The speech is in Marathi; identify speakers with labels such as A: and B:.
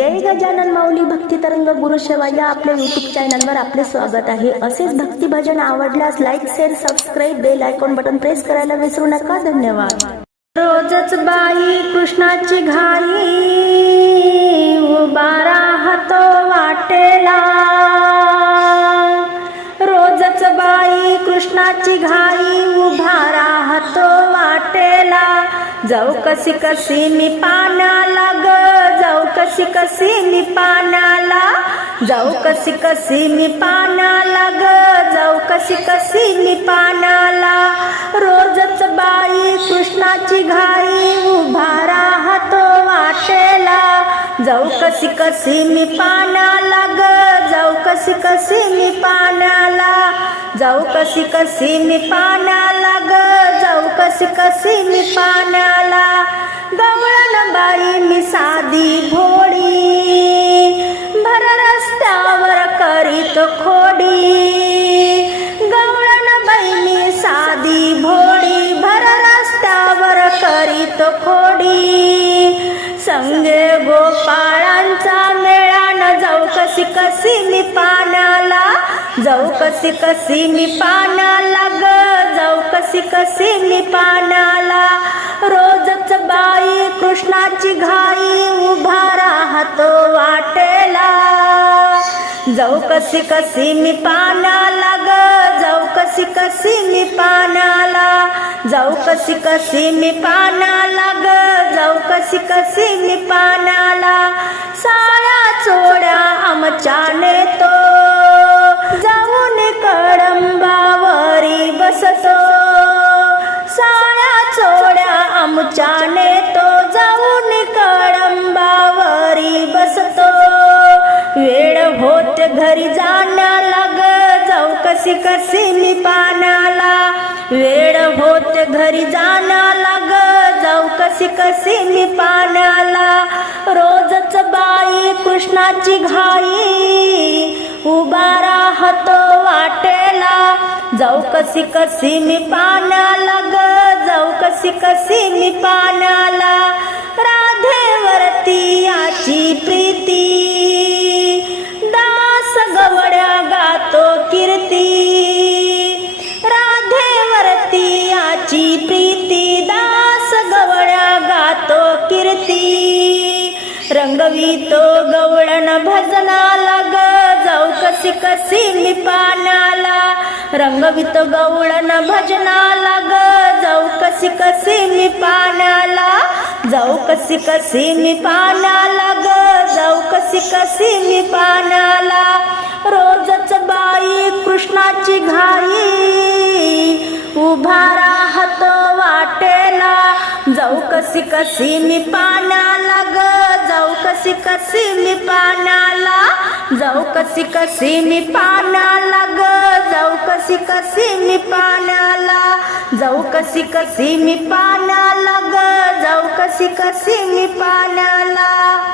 A: जय गजानन माऊली भक्ती तरंग गुरु सेवा या आपल्या युट्यूब चॅनलवर आपले स्वागत आहे. असेच भक्ती भजन आवडल्यास like share subscribe bell icon button press करायला विसरू नका. धन्यवाद. रोजच बाई कृष्णाची घाई उबारा हातो वाटेला. रोजच बाई कृष्णाची घाई उभारा हातो वाटेला. जाऊ कसी कसी मी पाण्याला ग. कशी कशी मी पाण्याला जाऊ कशी कशी मी पाण्याला ग जाऊ कशी कशी मी पाण्याला रोजच बाई कृष्णाची घाई उभा राहतो वाटेला. जाऊ कशी कशी मी पाण्याला ग जाऊ कशी कशी मी पाण्याला जाऊ कशी कशी मी पाण्याला ग जाऊ कशी कशी मी पाण्याला गवळण बाई मी साधी संगे गोपाळांचा मेळान जाऊ कशी कशी मी पाण्याला. जाऊ कशी कशी मी पाण्याला ग जाऊ कशी कशी मी पाण्याला. रोजच बाई कृष्णाची घाई उभा राहतो वाटेला. जाऊ कशी कशी मी पाण्याला ग जाऊ कशी कशी मी पाण्याला. जाऊ कशी कशी मी पानाला ग. जाऊ कशी कशी मी पानाला. साळ्या चोड्या आमच्या नेतो जाऊन कडंबावरी बसतो. साळ्या चोड्या आमच्या नेतो जाऊन कडंबावरी बसतो. वेळ होत घरी जाण्याला ग. जाऊ कशी कशी मी पानाला. वेळ घरी जाण्याला ग जाऊ कशी कशी मी पाण्याला. रोजच बाई कृष्णाची घाई उभा राहतो वाटेला. जाऊ कशी कशी मी पाण्याला ग जाऊ कशी कशी मी पाण्याला. याची प्रीती दास गवळ्या गातो कीर्ती. रंगवितो गवळण भजनाला ग जाऊ कसी कसी मी पाण्याला रंगवितो गवळण भजनाला ग जाऊ कसी कसी मी पाण्याला जाऊ कसी कसी मी पाण्याला ग जाऊ कसी कसी मी पाण्याला रोजच बाई कृष्णाची घाई उभा कसी कसी मी पाण्याला ग जाऊ कसी कसी मी पाण्याला जाऊ कसी कसी मी पाण्याला ग जाऊ कसी कसी मी पाण्याला जाऊ कसी कसी मी पाण्याला ग जाऊ कसी कसी मी पाण्याला